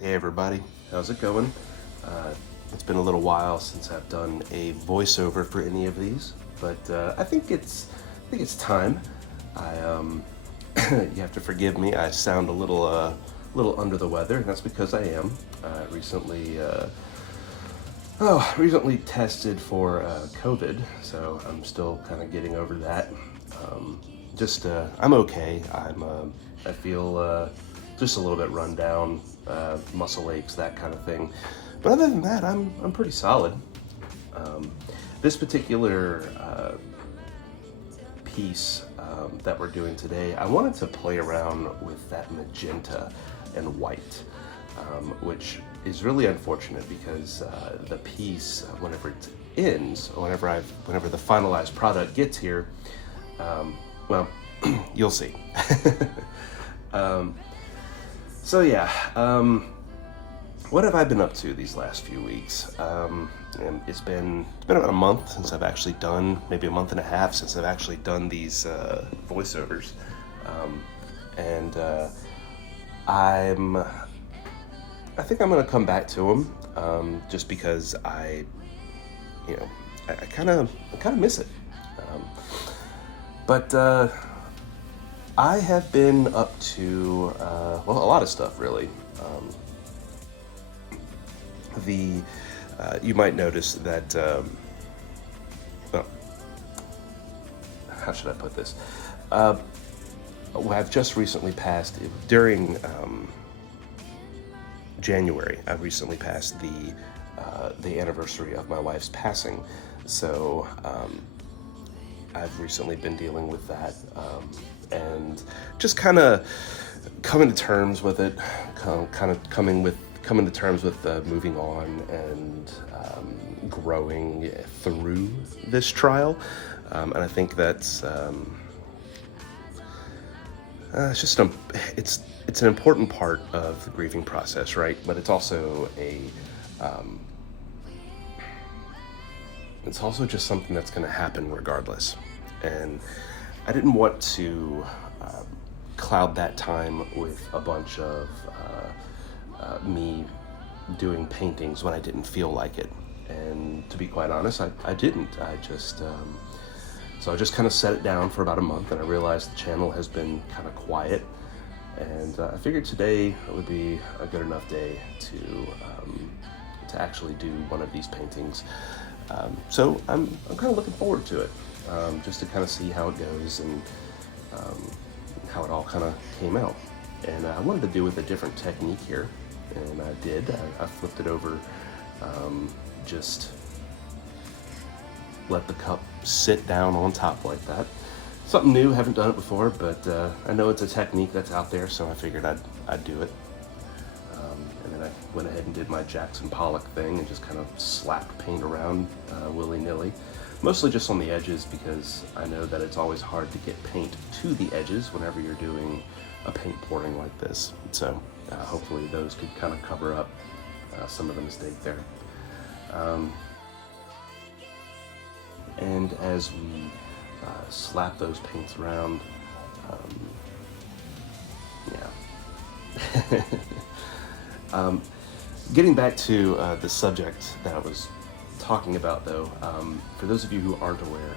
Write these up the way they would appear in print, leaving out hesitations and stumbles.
Hey everybody, how's it going? It's been a little while since I've done a voiceover for any of these, but I think it's time. I You have to forgive me. I sound a little under the weather, and that's because I am. Recently tested for COVID, so I'm still kind of getting over that. I'm okay. I feel just a little bit run down, muscle aches, that kind of thing. But other than that, I'm pretty solid. This particular piece that we're doing today, I wanted to play around with that magenta and white, which is really unfortunate because the piece, whenever it ends, or whenever the finalized product gets here, well, you'll see. um, so yeah, what have I been up to these last few weeks? And it's been about a month since I've actually done, maybe a month and a half since I've actually done these voiceovers, and I think I'm gonna come back to them, just because I kind of miss it. But I have been up to a lot of stuff really. The You might notice that. Well, how should I put this? I've just recently passed during January. I recently passed the anniversary of my wife's passing, so I've recently been dealing with that, and just kind of coming to terms with it, coming to terms with moving on and growing through this trial, and I think that's it's an important part of the grieving process, right? But it's also it's also just something that's going to happen regardless. And I didn't want to cloud that time with a bunch of me doing paintings when I didn't feel like it. And to be quite honest, I didn't. So I just kind of set it down for about a month, and I realized the channel has been kind of quiet. And I figured today would be a good enough day to actually do one of these paintings. So I'm kind of looking forward to it, just to kind of see how it goes and how it all kind of came out. And I wanted to do with a different technique here, and I did. I flipped it over, just let the cup sit down on top like that. Something new, haven't done it before, but I know it's a technique that's out there, so I figured I'd do it. And then I went ahead and did my Jackson Pollock thing and just kind of slapped paint around willy-nilly. Mostly just on the edges, because I know that it's always hard to get paint to the edges whenever you're doing a paint pouring like this. So hopefully those could kind of cover up some of the mistake there. And as we slap those paints around, yeah. Getting back to the subject that I was talking about, though, for those of you who aren't aware,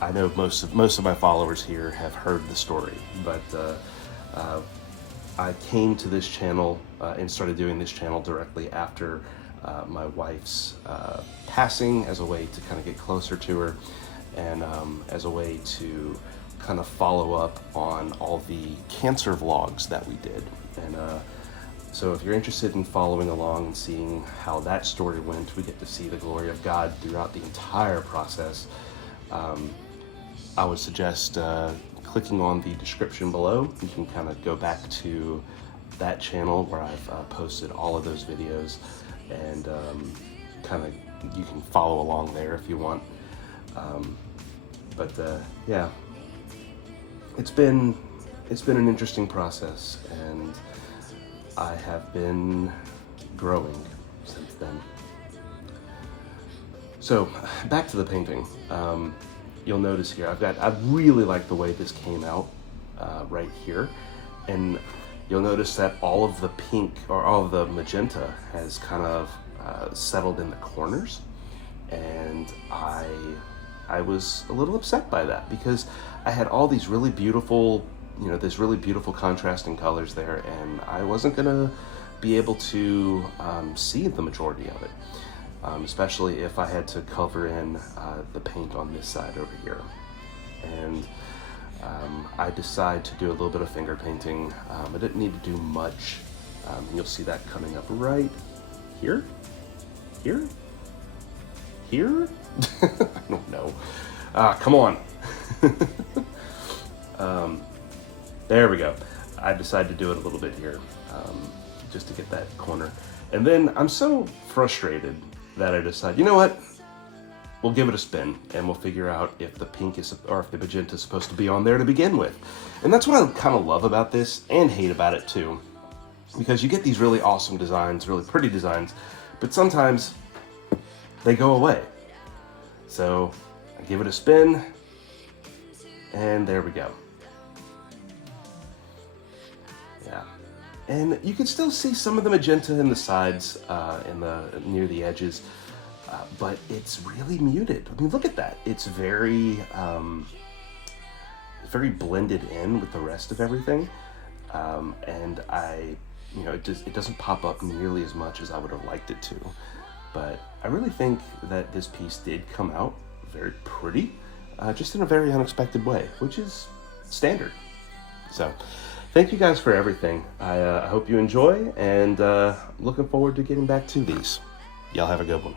I know most of my followers here have heard the story, but I came to this channel and started doing this channel directly after my wife's passing, as a way to kind of get closer to her, and as a way to kind of follow up on all the cancer vlogs that we did. And so if you're interested in following along and seeing how that story went, we get to see the glory of God throughout the entire process. I would suggest clicking on the description below. You can kind of go back to that channel where I've posted all of those videos, and you can follow along there if you want. Yeah, it's been an interesting process, and I have been growing since then. So back to the painting. You'll notice here I really like the way this came out right here, and you'll notice that all of the pink or all of the magenta has kind of settled in the corners, and I was a little upset by that because I had all these really beautiful, this really beautiful contrasting colors there, and I wasn't gonna be able to see the majority of it, especially if I had to cover in the paint on this side over here. And I decided to do a little bit of finger painting. I didn't need to do much. You'll see that coming up right here, here. I don't know. Come on. There we go. I decided to do it a little bit here, just to get that corner. And then I'm so frustrated that I decided, you know what? We'll give it a spin and we'll figure out if the pink is, or if the magenta is supposed to be on there to begin with. And that's what I kind of love about this and hate about it too, because you get these really awesome designs, really pretty designs, but sometimes they go away. So I give it a spin, and there we go. Yeah, and you can still see some of the magenta in the sides, near the edges, but it's really muted. I mean, look at that. It's very blended in with the rest of everything, and it doesn't pop up nearly as much as I would have liked it to. But I really think that this piece did come out very pretty, just in a very unexpected way, which is standard. So thank you guys for everything. I hope you enjoy, and looking forward to getting back to these. Y'all have a good one.